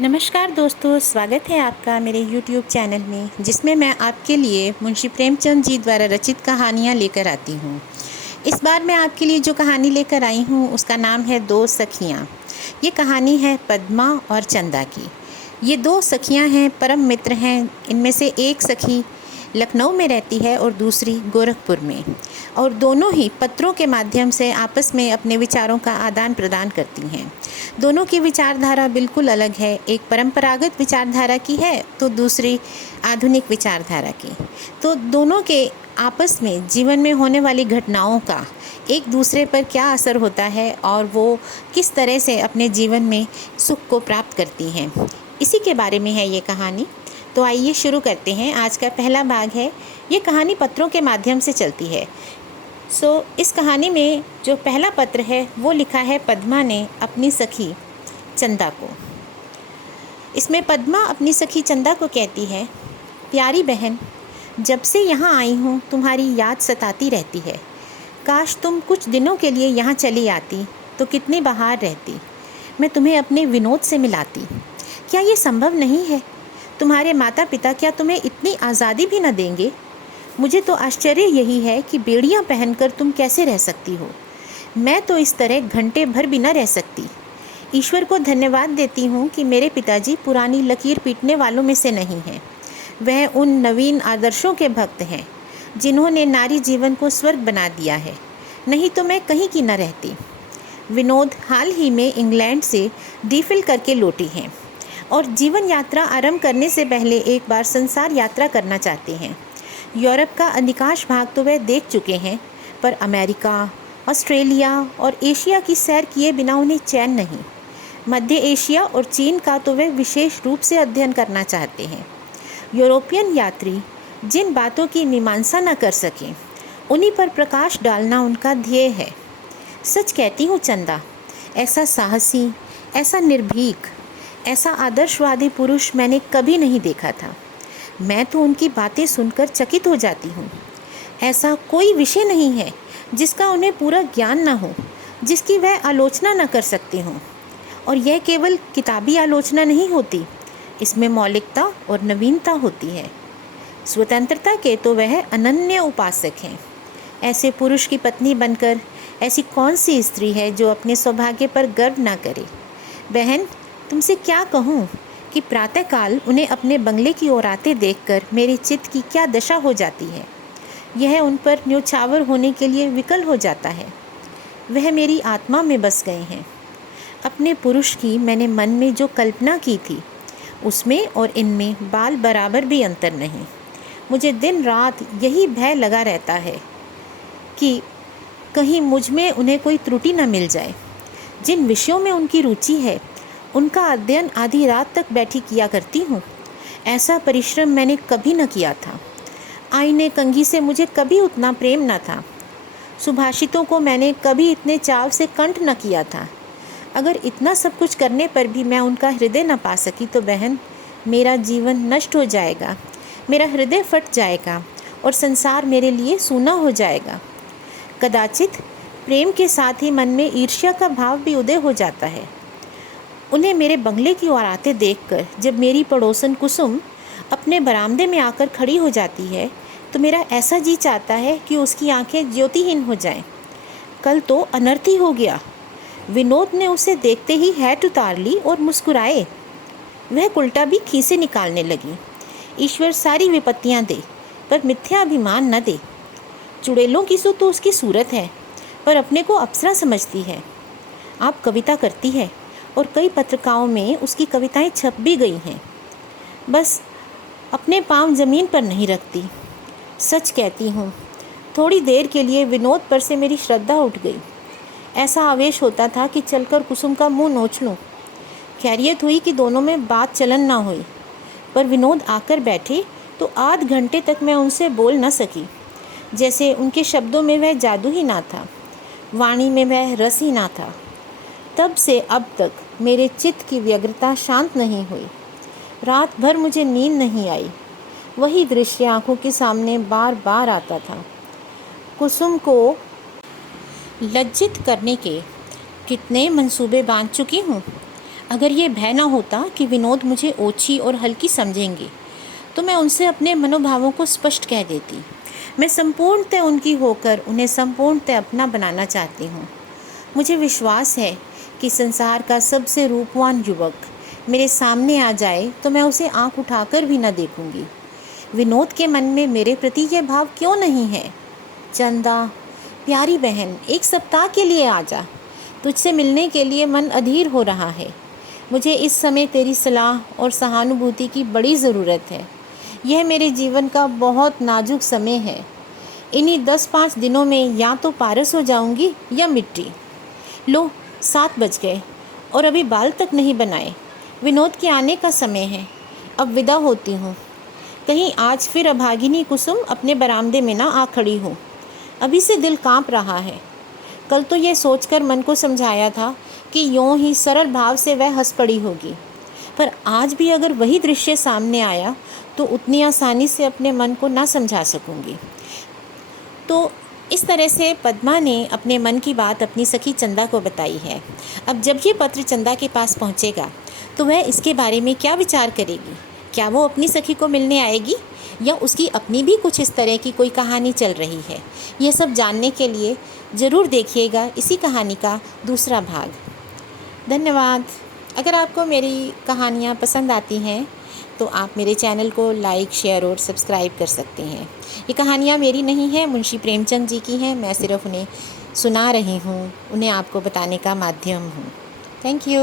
नमस्कार दोस्तों, स्वागत है आपका मेरे YouTube चैनल में, जिसमें मैं आपके लिए मुंशी प्रेमचंद जी द्वारा रचित कहानियाँ लेकर आती हूँ। इस बार मैं आपके लिए जो कहानी लेकर आई हूँ उसका नाम है दो सखियाँ। ये कहानी है पद्मा और चंदा की। ये दो सखियाँ हैं, परम मित्र हैं। इनमें से एक सखी लखनऊ में रहती है और दूसरी गोरखपुर में, और दोनों ही पत्रों के माध्यम से आपस में अपने विचारों का आदान प्रदान करती हैं। दोनों की विचारधारा बिल्कुल अलग है। एक परंपरागत विचारधारा की है तो दूसरी आधुनिक विचारधारा की। तो दोनों के आपस में जीवन में होने वाली घटनाओं का एक दूसरे पर क्या असर होता है और वो किस तरह से अपने जीवन में सुख को प्राप्त करती हैं, इसी के बारे में है ये कहानी। तो आइए शुरू करते हैं। आज का पहला भाग है। ये कहानी पत्रों के माध्यम से चलती है। इस कहानी में जो पहला पत्र है वो लिखा है पद्मा ने अपनी सखी चंदा को। इसमें पद्मा अपनी सखी चंदा को कहती है, प्यारी बहन, जब से यहाँ आई हूँ तुम्हारी याद सताती रहती है। काश तुम कुछ दिनों के लिए यहाँ चली आती तो कितनी बहार रहती। मैं तुम्हें अपने विनोद से मिलाती। क्या ये संभव नहीं है? तुम्हारे माता पिता क्या तुम्हें इतनी आज़ादी भी न देंगे? मुझे तो आश्चर्य यही है कि बेड़ियाँ पहनकर तुम कैसे रह सकती हो। मैं तो इस तरह घंटे भर भी न रह सकती। ईश्वर को धन्यवाद देती हूँ कि मेरे पिताजी पुरानी लकीर पीटने वालों में से नहीं हैं। वह उन नवीन आदर्शों के भक्त हैं जिन्होंने नारी जीवन को स्वर्ग बना दिया है। नहीं तो मैं कहीं की न रहती। विनोद हाल ही में इंग्लैंड से डीफिल करके लौटी हैं और जीवन यात्रा आरंभ करने से पहले एक बार संसार यात्रा करना चाहते हैं। यूरोप का अधिकांश भाग तो वह देख चुके हैं, पर अमेरिका, ऑस्ट्रेलिया और एशिया की सैर किए बिना उन्हें चैन नहीं। मध्य एशिया और चीन का तो वे विशेष रूप से अध्ययन करना चाहते हैं। यूरोपियन यात्री जिन बातों की मीमांसा न कर सकें, उन्हीं पर प्रकाश डालना उनका ध्येय है। सच कहती हूँ चंदा, ऐसा साहसी, ऐसा निर्भीक, ऐसा आदर्शवादी पुरुष मैंने कभी नहीं देखा था। मैं तो उनकी बातें सुनकर चकित हो जाती हूँ। ऐसा कोई विषय नहीं है जिसका उन्हें पूरा ज्ञान न हो, जिसकी वह आलोचना न कर सकते हों। और यह केवल किताबी आलोचना नहीं होती, इसमें मौलिकता और नवीनता होती है। स्वतंत्रता के तो वह अनन्य उपासक हैं। ऐसे पुरुष की पत्नी बनकर ऐसी कौन सी स्त्री है जो अपने सौभाग्य पर गर्व ना करे। बहन, तुमसे क्या कहूँ कि प्रातःकाल उन्हें अपने बंगले की ओर आते देखकर मेरे चित्त की क्या दशा हो जाती है। यह उन पर न्योछावर होने के लिए विकल हो जाता है। वह मेरी आत्मा में बस गए हैं। अपने पुरुष की मैंने मन में जो कल्पना की थी, उसमें और इनमें बाल बराबर भी अंतर नहीं। मुझे दिन रात यही भय लगा रहता है कि कहीं मुझ में उन्हें कोई त्रुटि न मिल जाए। जिन विषयों में उनकी रुचि है, उनका अध्ययन आधी रात तक बैठी किया करती हूँ। ऐसा परिश्रम मैंने कभी न किया था। आईने कंघी से मुझे कभी उतना प्रेम न था। सुभाषितों को मैंने कभी इतने चाव से कंठ न किया था। अगर इतना सब कुछ करने पर भी मैं उनका हृदय न पा सकी तो बहन, मेरा जीवन नष्ट हो जाएगा, मेरा हृदय फट जाएगा और संसार मेरे लिए सूना हो जाएगा। कदाचित प्रेम के साथ ही मन में ईर्ष्या का भाव भी उदय हो जाता है। उन्हें मेरे बंगले की ओर आते देखकर जब मेरी पड़ोसन कुसुम अपने बरामदे में आकर खड़ी हो जाती है, तो मेरा ऐसा जी चाहता है कि उसकी आंखें ज्योतिहीन हो जाएं। कल तो अनर्थ ही हो गया। विनोद ने उसे देखते ही हैट उतार ली और मुस्कुराए। वह उल्टा भी खीसे निकालने लगी। ईश्वर सारी विपत्तियां दे, पर मिथ्या अभिमान न दे। चुड़ैलों की तो उसकी सूरत है, पर अपने को अप्सरा समझती है। आप कविता करती है और कई पत्रिकाओं में उसकी कविताएं छप भी गई हैं। बस अपने पांव ज़मीन पर नहीं रखती। सच कहती हूँ, थोड़ी देर के लिए विनोद पर से मेरी श्रद्धा उठ गई। ऐसा आवेश होता था कि चलकर कुसुम का मुंह नोच लूँ। खैरियत हुई कि दोनों में बात चलन ना हुई, पर विनोद आकर बैठे तो आध घंटे तक मैं उनसे बोल न सकी। जैसे उनके शब्दों में वह जादू ही ना था, वाणी में वह रस ही ना था। तब से अब तक मेरे चित्त की व्यग्रता शांत नहीं हुई। रात भर मुझे नींद नहीं आई। वही दृश्य आंखों के सामने बार बार आता था। कुसुम को लज्जित करने के कितने मंसूबे बांध चुकी हूँ। अगर ये भय न होता कि विनोद मुझे ओछी और हल्की समझेंगे तो मैं उनसे अपने मनोभावों को स्पष्ट कह देती। मैं संपूर्णतः उनकी होकर उन्हें संपूर्णतः अपना बनाना चाहती हूँ। मुझे विश्वास है कि संसार का सबसे रूपवान युवक मेरे सामने आ जाए तो मैं उसे आंख उठाकर भी न देखूंगी। विनोद के मन में मेरे प्रति यह भाव क्यों नहीं है? चंदा, प्यारी बहन, एक सप्ताह के लिए आ जा। तुझसे मिलने के लिए मन अधीर हो रहा है। मुझे इस समय तेरी सलाह और सहानुभूति की बड़ी ज़रूरत है। यह मेरे जीवन का बहुत नाजुक समय है। इन्हीं 10-5 दिनों में या तो पारस हो जाऊंगी या मिट्टी। लो, 7 बज गए और अभी बाल तक नहीं बनाए। विनोद के आने का समय है। अब विदा होती हूँ। कहीं आज फिर अभागिनी कुसुम अपने बरामदे में ना आ खड़ी हो। अभी से दिल कांप रहा है। कल तो यह सोचकर मन को समझाया था कि यूँ ही सरल भाव से वह हंस पड़ी होगी, पर आज भी अगर वही दृश्य सामने आया तो उतनी आसानी से अपने मन को ना समझा सकूंगी। तो इस तरह से पद्मा ने अपने मन की बात अपनी सखी चंदा को बताई है। अब जब ये पत्र चंदा के पास पहुंचेगा तो वह इसके बारे में क्या विचार करेगी? क्या वो अपनी सखी को मिलने आएगी या उसकी अपनी भी कुछ इस तरह की कोई कहानी चल रही है? यह सब जानने के लिए ज़रूर देखिएगा इसी कहानी का दूसरा भाग। धन्यवाद। अगर आपको मेरी कहानियाँ पसंद आती हैं तो आप मेरे चैनल को लाइक, शेयर और सब्सक्राइब कर सकते हैं। ये कहानियाँ मेरी नहीं हैं, मुंशी प्रेमचंद जी की हैं। मैं सिर्फ उन्हें सुना रही हूँ, उन्हें आपको बताने का माध्यम हूँ। Thank you.